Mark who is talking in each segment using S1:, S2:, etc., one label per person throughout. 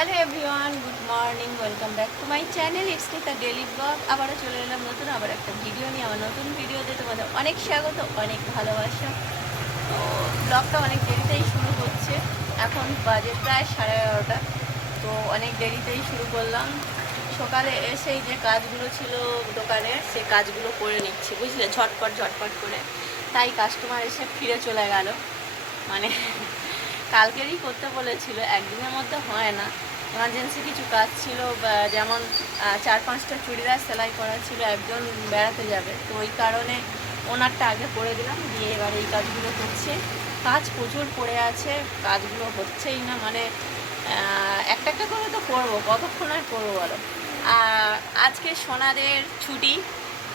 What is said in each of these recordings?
S1: Hello everyone good morning welcome back to my channel it's Nita daily blog আবারও চলে এলাম নতুন, আবার একটা ভিডিও নিয়ে, আমার নতুন ভিডিওতে তোমাদের অনেক স্বাগত, অনেক ভালোবাসা। তো ব্লগটা অনেক দেরিতেই শুরু হচ্ছে। এখন বাজে প্রায় সাড়ে এগারোটা। তো অনেক দেরিতেই শুরু করলাম। সকালে এসেই যে কাজগুলো ছিল দোকানে সে কাজগুলো করে নিচ্ছি, বুঝলে? ঝটপট ঝটপট করে। তাই কাস্টমার এসে ফিরে চলে গেল। মানে কালকেরই করতে বলেছিল, একদিনের মধ্যে হয় না। এমার্জেন্সি কিছু কাজ ছিল যেমন চার পাঁচটা চুড়িদার সেলাই করা ছিল, একজন বেড়াতে যাবে। তো ওই কারণে ওনারটা আগে করে দিলাম, দিয়ে এবার এই কাজগুলো করছে কাজ প্রচুর পড়ে আছে, কাজগুলো হচ্ছেই না মানে একটা একটা করে তো করব, কতক্ষণ আর করব বলো? আজকে সোনাদের ছুটি,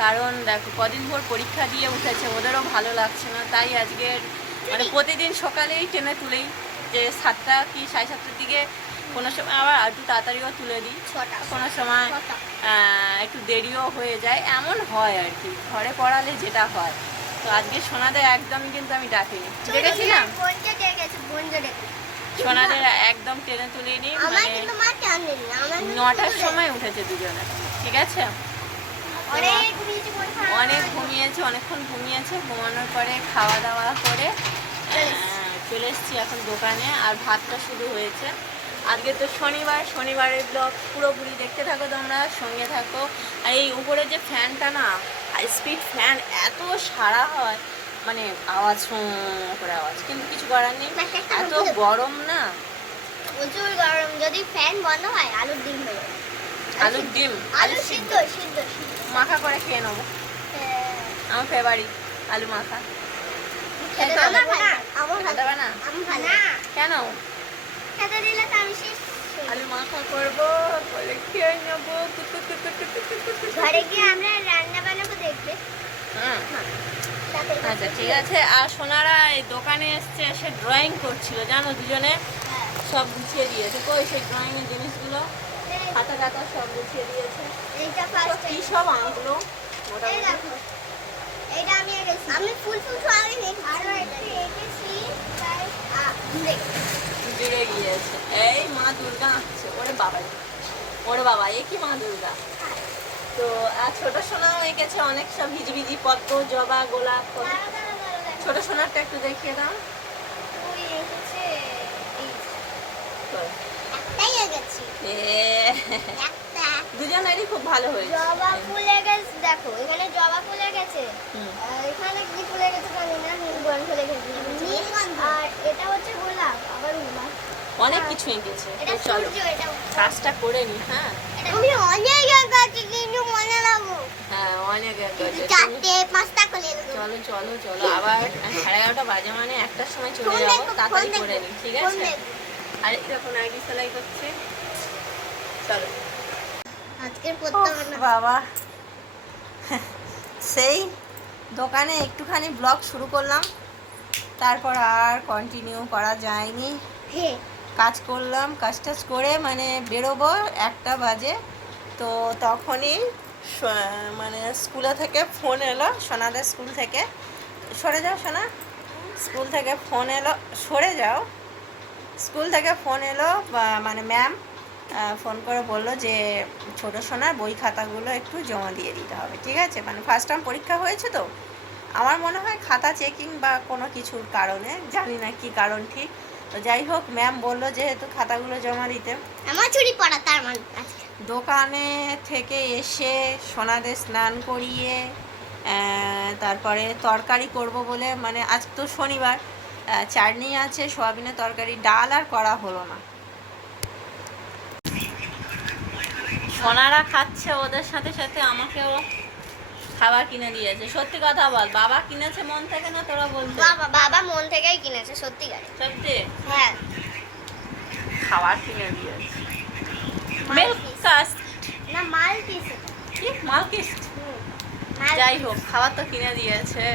S1: কারণ দেখো, কদিন ভোর পরীক্ষা দিয়ে উঠেছে, ওদেরও ভালো লাগছে না, তাই আজকের মানে প্রতিদিন সকালেই টেনে তুলেই, যে সাতটা কি সাড়ে সাতটার দিকে কোনো সময় আবার একটু তাড়াতাড়িও তুলে দিই।
S2: ছটা।
S1: কোনো সময় একটু দেরিও হয়ে যায়। এমন হয় আর কি। ঘরে পড়ালে যেটা হয়। তো আজকে সোনাদের একদমই কিন্তু আমি ডাকিনি। দেখেছিলাম?
S2: বোনকে ডেকেছে
S1: সোনাদের একদম ট্রেনে তুলে নিই মানে
S2: কিন্তু মা টানেন না আমার কিন্তু
S1: নটার সময় উঠেছে দুজনে। ঠিক আছে?
S2: অনেক ঘুমিয়েছি বোন খারাপ
S1: অনেক ঘুমিয়েছে অনেকক্ষণ ঘুমিয়েছে ঘুমানোর পরে খাওয়া দাওয়া করে
S2: চলে
S1: এসেছি এখন দোকানে আর ভাতটা শুরু হয়েছে। আজকে তো শনিবার শনিবারের ব্লগ পুরোপুরি দেখতে থাকো তোমরা সঙ্গে থাকো। আর এই উপরে যে ফ্যানটা না স্পিড ফ্যান এত সারা হয় মানে আওয়াজ করে আওয়াজ কিন্তু কিছু করার নেই। এত গরম না।
S2: প্রচুর গরম যদি ফ্যান বন্ধ হয় আলুর ডিম হয়ে যাবে।
S1: আলুর ডিম
S2: আলু সিদ্ধ সিদ্ধ।
S1: মাখা করে খেয়ে নেব।
S2: হ্যাঁ।
S1: আমার ফেভারিট আলু মাখা।
S2: খেতে
S1: হবে
S2: ভালো
S1: না? কেন?
S2: খেতে দিলে তো আমি শেষ
S1: আলু মাখা করব বলে খেয়ে নেব
S2: ঘরে গিয়ে আমরা রান্না বানাবো দেখবে তাতে
S1: আচ্ছা ঠিক আছে আর সোনারা এই দোকানে এসছে এসে ড্রয়িং করছিল জানো দুজনে?
S2: হ্যাঁ।
S1: সব গুছিয়ে দিয়েছে। কই সেই ড্রয়িং এর জিনিসগুলো? খাতা টাতা সব গুছিয়ে দিয়েছে। কি সব আঁকলো মোটামুটি
S2: আমি এঁকেছি আমি ফুল ফুল এঁকেছি।
S1: দূরে গিয়েছে। এই মা দুর্গা আঁকছে ওরে বাবা ওরে বাবা এ কি মা দুর্গা? তো আর ছোট সোনাও এঁকেছে অনেক সব হিজিবিজি পদ্ম জবা গোলাপ। ছোট সোনারটা একটু দেখিয়ে দাও?
S2: একটাই এঁকেছি
S1: দুজনেরই খুব ভালো হয়েছে।
S2: জবা ফুল এঁকেছে দেখো এখানে জবা ফুল। আর এখানে কি ফুল এঁকেছে জানি না নীলগন্ধ লিখেছে নীলগন্ধ আর এটা হচ্ছে গোলাপ আবার গোলাপ।
S1: অনেক কিছু এঁকেছে চলো কাজটা করে নি হ্যাঁ।
S2: আমি অনেক এঁকেছি কিন্তু মনে লাগবো
S1: হ্যাঁ অনেক এঁকেছে
S2: চারটে পাঁচটা করে
S1: চলো চলো চলো আবার সাড়ে এগারোটা বাজে মানে একটার সময় চলে যাব তাড়াতাড়ি করে নি ঠিক আছে। আর এই দেখো সেলাই করছে। চলো।
S2: আজকের পড়তে হবে না
S1: বাবা। সেই দোকানে একটুখানি ব্লগ শুরু করলাম। তারপর আর কন্টিনিউ করা যায়নি। কাজ করলাম কাজ টাজ করে মানে বেরোবো একটা বাজে। তো তখনই মানে স্কুলে থেকে ফোন এলো সোনাদের স্কুল থেকে। সরে যাও সোনা। স্কুল থেকে ফোন এলো সরে যাও। স্কুল থেকে ফোন এলো মানে ম্যাম ফোন করে বলল যে ছোট সোনার বই খাতাগুলো একটু জমা দিয়ে দিতে হবে ঠিক আছে? মানে ফার্স্ট টার্ম পরীক্ষা হয়েছে তো। আমার মনে হয় খাতা চেকিং বা কোনো কিছুর কারণে জানি না কি কারণ ঠিক। তো যাই হোক ম্যাম বলল যেহেতু খাতাগুলো জমা দিতে।
S2: আমার চুরি পড়া তার মানে
S1: দোকানে থেকে এসে সোনাদের স্নান করিয়ে তারপরে তরকারি করব বলে মানে আজ তো শনিবার চাটনি আছে সোয়াবিনের তরকারি ডাল আর করা হলো না। সোনারা খাচ্ছে ওদের সাথে সাথে আমাকেও খাবার কিনে দিয়েছে। সত্যি কথা বল বাবা কিনেছে মন থেকে না তোরা বলতে?
S2: বাবা বাবা মন থেকেই কিনেছে সত্যিকারে
S1: সত্যি?
S2: হ্যাঁ।
S1: খাবার কিনে দিয়েছে। মিল্ক। কাস্ট
S2: না
S1: কি? যাই হোক খাবার তো কিনে দিয়েছে।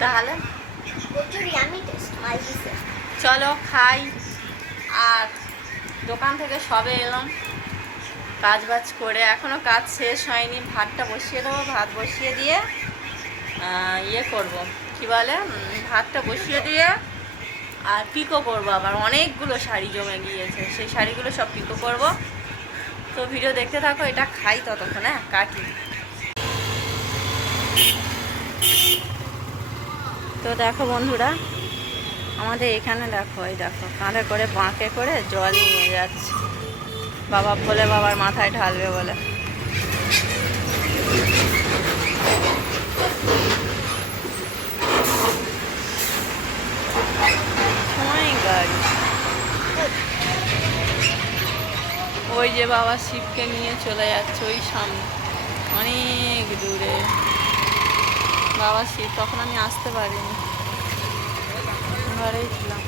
S1: তাহলে? চলো খাই। আর দোকান থেকে সবে এলাম। কাজ বাজ করে এখনও কাজ শেষ হয়নি। ভাতটা বসিয়ে দেবো, ভাত বসিয়ে দিয়ে ইয়ে করব। কি বলে? ভাতটা বসিয়ে দিয়ে আর পিকো করব আবার। অনেকগুলো শাড়ি জমে গিয়েছে। সেই শাড়িগুলো সব পিকো করব। তো ভিডিও দেখতে থাকো, এটা খাই ততক্ষণ হ্যাঁ? কাটি। তো দেখো বন্ধুরা, আমাদের এখানে দেখো, এই দেখো, কাঁধে করে বাঁকে করে জল নিয়ে যাচ্ছে। বাবা বলে বাবার মাথায় ঢালবে বলে. ওই যে বাবা শিবকে নিয়ে চলে যাচ্ছে ওই সামনে। অনেক দূরে। বাবা শিব, তখন আমি আসতে পারিনি। ঘরেই ছিলাম।